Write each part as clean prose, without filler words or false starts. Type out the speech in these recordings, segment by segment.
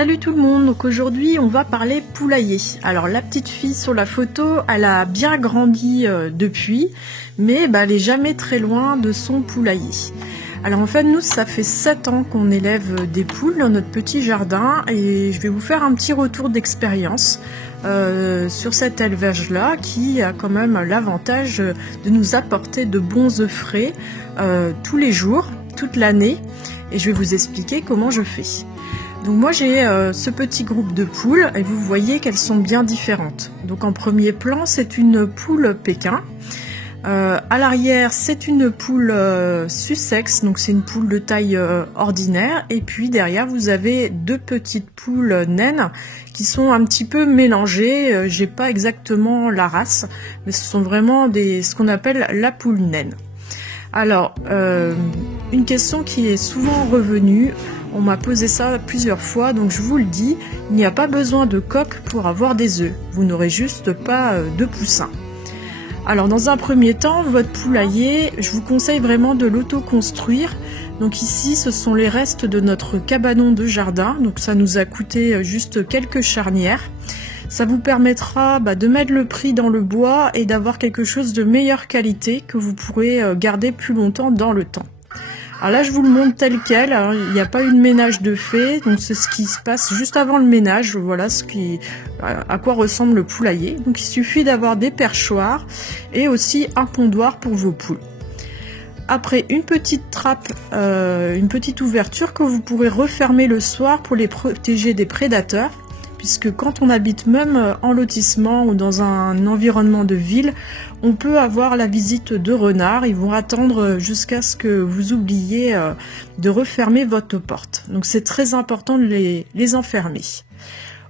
Salut tout le monde, donc aujourd'hui on va parler poulailler. Alors la petite fille sur la photo, elle a bien grandi depuis, mais elle est jamais très loin de son poulailler. Alors en fait nous ça fait 7 ans qu'on élève des poules dans notre petit jardin et je vais vous faire un petit retour d'expérience sur cet élevage là qui a quand même l'avantage de nous apporter de bons œufs frais tous les jours, toute l'année, et je vais vous expliquer comment je fais. Donc moi j'ai ce petit groupe de poules et vous voyez qu'elles sont bien différentes. Donc en premier plan c'est une poule Pékin. À l'arrière c'est une poule Sussex, donc c'est une poule de taille ordinaire. Et puis derrière vous avez deux petites poules naines qui sont un petit peu mélangées. J'ai pas exactement la race, mais ce sont vraiment ce qu'on appelle la poule naine. Alors une question qui est souvent revenue. On m'a posé ça plusieurs fois, donc je vous le dis, il n'y a pas besoin de coque pour avoir des œufs. Vous n'aurez juste pas de poussins. Alors dans un premier temps, votre poulailler, je vous conseille vraiment de l'auto-construire. Donc ici, ce sont les restes de notre cabanon de jardin. Donc ça nous a coûté juste quelques charnières. Ça vous permettra de mettre le prix dans le bois et d'avoir quelque chose de meilleure qualité que vous pourrez garder plus longtemps dans le temps. Alors là, je vous le montre tel quel. Alors, il n'y a pas eu de ménage de fait, donc c'est ce qui se passe juste avant le ménage. Voilà à quoi ressemble le poulailler. Donc il suffit d'avoir des perchoirs et aussi un pondoir pour vos poules. Après, une petite trappe, une petite ouverture que vous pourrez refermer le soir pour les protéger des prédateurs. Puisque quand on habite même en lotissement ou dans un environnement de ville, on peut avoir la visite de renards. Ils vont attendre jusqu'à ce que vous oubliez de refermer votre porte. Donc c'est très important de les enfermer.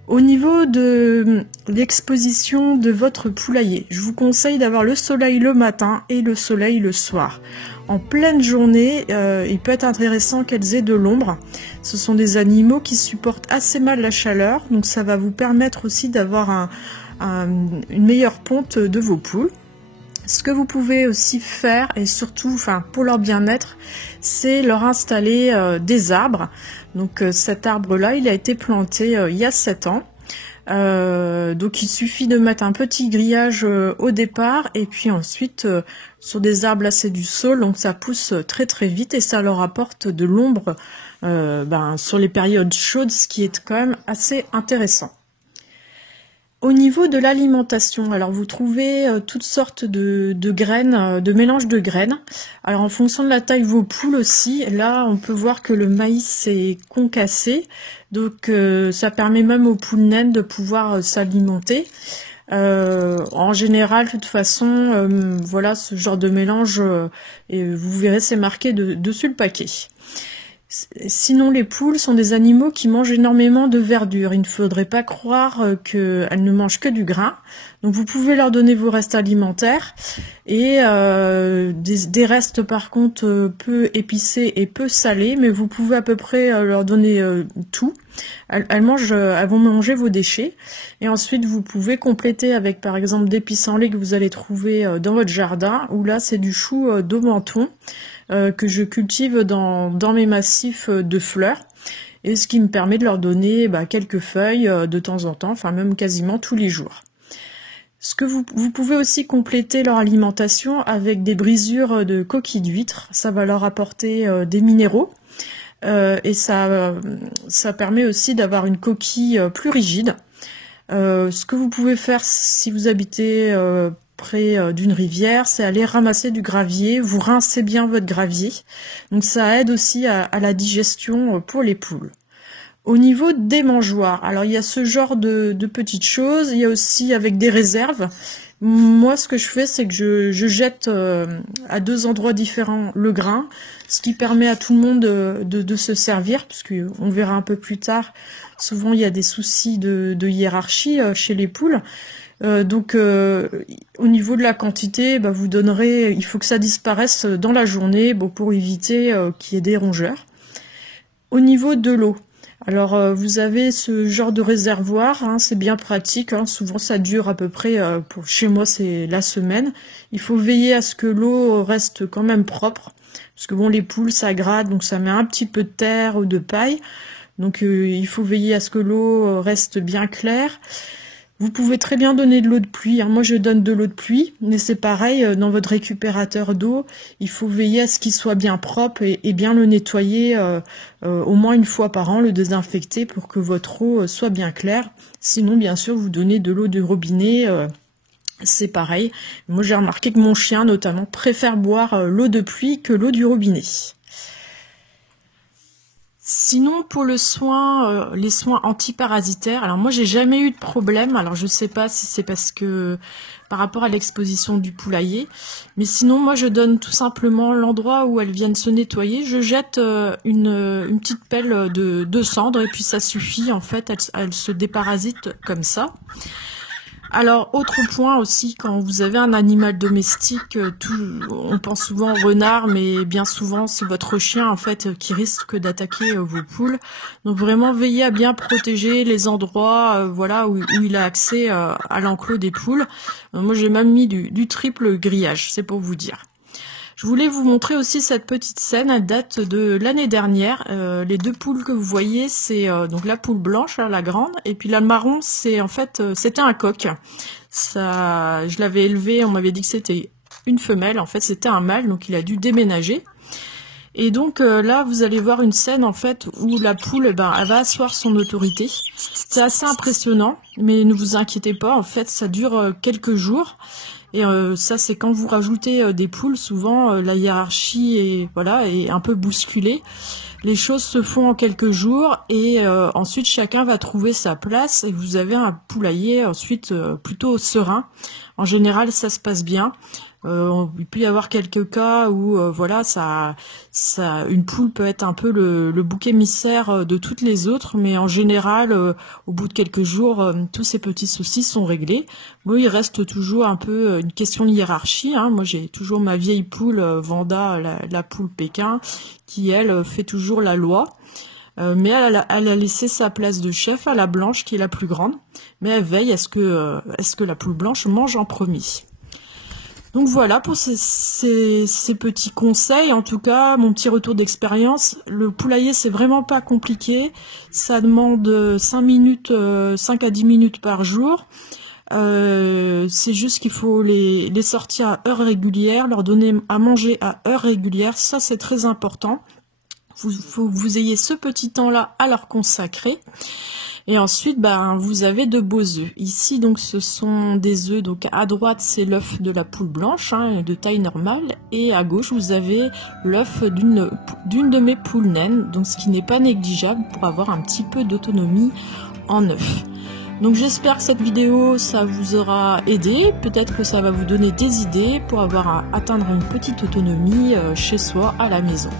Au niveau de l'exposition de votre poulailler, je vous conseille d'avoir le soleil le matin et le soleil le soir. En pleine journée, il peut être intéressant qu'elles aient de l'ombre. Ce sont des animaux qui supportent assez mal la chaleur, donc ça va vous permettre aussi d'avoir une meilleure ponte de vos poules. Ce que vous pouvez aussi faire, et surtout pour leur bien-être, c'est leur installer des arbres. Donc cet arbre-là, il a été planté il y a 7 ans. Donc il suffit de mettre un petit grillage au départ et puis ensuite sur des arbres là c'est du saule, donc ça pousse très très vite et ça leur apporte de l'ombre sur les périodes chaudes, ce qui est quand même assez intéressant. Au niveau de l'alimentation, alors vous trouvez toutes sortes de graines, de mélanges de graines. Alors en fonction de la taille de vos poules aussi, là on peut voir que le maïs est concassé, donc ça permet même aux poules naines de pouvoir s'alimenter. En général, de toute façon, voilà ce genre de mélange, et vous verrez c'est marqué dessus le paquet. Sinon, les poules sont des animaux qui mangent énormément de verdure. Il ne faudrait pas croire qu'elles ne mangent que du grain. Donc vous pouvez leur donner vos restes alimentaires et des restes par contre peu épicés et peu salés, mais vous pouvez à peu près leur donner tout. Elles vont manger vos déchets et ensuite vous pouvez compléter avec par exemple des pissenlits que vous allez trouver dans votre jardin, ou là c'est du chou d'Aumenton que je cultive dans mes massifs de fleurs, et ce qui me permet de leur donner quelques feuilles de temps en temps, enfin même quasiment tous les jours. Ce que vous pouvez aussi compléter leur alimentation avec des brisures de coquilles d'huîtres, ça va leur apporter des minéraux et ça permet aussi d'avoir une coquille plus rigide. Ce que vous pouvez faire si vous habitez près d'une rivière, c'est aller ramasser du gravier, vous rincez bien votre gravier, donc ça aide aussi à la digestion pour les poules. Au niveau des mangeoires, alors il y a ce genre de petites choses, il y a aussi avec des réserves. Moi ce que je fais c'est que je jette à 2 endroits différents le grain, ce qui permet à tout le monde de se servir, parce qu'on verra un peu plus tard, souvent il y a des soucis de hiérarchie chez les poules. Donc au niveau de la quantité, vous donnerez, il faut que ça disparaisse dans la journée pour éviter qu'il y ait des rongeurs. Au niveau de l'eau, alors vous avez ce genre de réservoir, c'est bien pratique, souvent ça dure à peu près, chez moi c'est la semaine. Il faut veiller à ce que l'eau reste quand même propre, parce que les poules ça gratte, donc ça met un petit peu de terre ou de paille. Donc il faut veiller à ce que l'eau reste bien claire. Vous pouvez très bien donner de l'eau de pluie. Moi, je donne de l'eau de pluie, mais c'est pareil, dans votre récupérateur d'eau, il faut veiller à ce qu'il soit bien propre et bien le nettoyer au moins une fois par an, le désinfecter pour que votre eau soit bien claire. Sinon, bien sûr, vous donnez de l'eau du robinet, c'est pareil. Moi, j'ai remarqué que mon chien, notamment, préfère boire l'eau de pluie que l'eau du robinet. Sinon, pour le soin, les soins antiparasitaires, alors moi j'ai jamais eu de problème, alors je sais pas si c'est parce que par rapport à l'exposition du poulailler, mais sinon moi je donne tout simplement l'endroit où elles viennent se nettoyer, je jette une petite pelle de cendre et puis ça suffit, en fait, elles se déparasitent comme ça. Alors, autre point aussi, quand vous avez un animal domestique, on pense souvent au renard, mais bien souvent c'est votre chien en fait qui risque d'attaquer vos poules. Donc vraiment veillez à bien protéger les endroits, voilà, où il a accès à l'enclos des poules. Moi j'ai même mis du triple grillage, c'est pour vous dire. Je voulais vous montrer aussi cette petite scène, elle date de l'année dernière. Les deux poules que vous voyez, c'est donc la poule blanche, là, la grande, et puis la marron, c'est en fait, c'était un coq. Ça, je l'avais élevé, on m'avait dit que c'était une femelle, en fait c'était un mâle, donc il a dû déménager. Et donc là, vous allez voir une scène en fait où la poule, elle va asseoir son autorité. C'est assez impressionnant, mais ne vous inquiétez pas, en fait ça dure quelques jours. Et ça, c'est quand vous rajoutez des poules, souvent la hiérarchie est un peu bousculée. Les choses se font en quelques jours et ensuite chacun va trouver sa place et vous avez un poulailler ensuite plutôt serein. En général, ça se passe bien. Il peut y avoir quelques cas où une poule peut être un peu le bouc émissaire de toutes les autres, mais en général, au bout de quelques jours, tous ces petits soucis sont réglés. Bon, il reste toujours un peu une question de hiérarchie. Moi, j'ai toujours ma vieille poule Vanda, la poule Pékin, qui elle fait toujours la loi. Mais elle a laissé sa place de chef à la blanche, qui est la plus grande. Mais elle veille à ce que la poule blanche mange en premier. Donc voilà pour ces petits conseils, en tout cas mon petit retour d'expérience. Le poulailler c'est vraiment pas compliqué, ça demande 5 à 10 minutes par jour. C'est juste qu'il faut les sortir à heure régulière, leur donner à manger à heure régulière, ça c'est très important. Faut que vous ayez ce petit temps-là à leur consacrer. Et ensuite, vous avez de beaux œufs. Ici, donc, ce sont des œufs. Donc, à droite, c'est l'œuf de la poule blanche, de taille normale. Et à gauche, vous avez l'œuf d'une de mes poules naines. Donc, ce qui n'est pas négligeable pour avoir un petit peu d'autonomie en œuf. Donc, j'espère que cette vidéo, ça vous aura aidé. Peut-être que ça va vous donner des idées pour atteindre une petite autonomie chez soi, à la maison.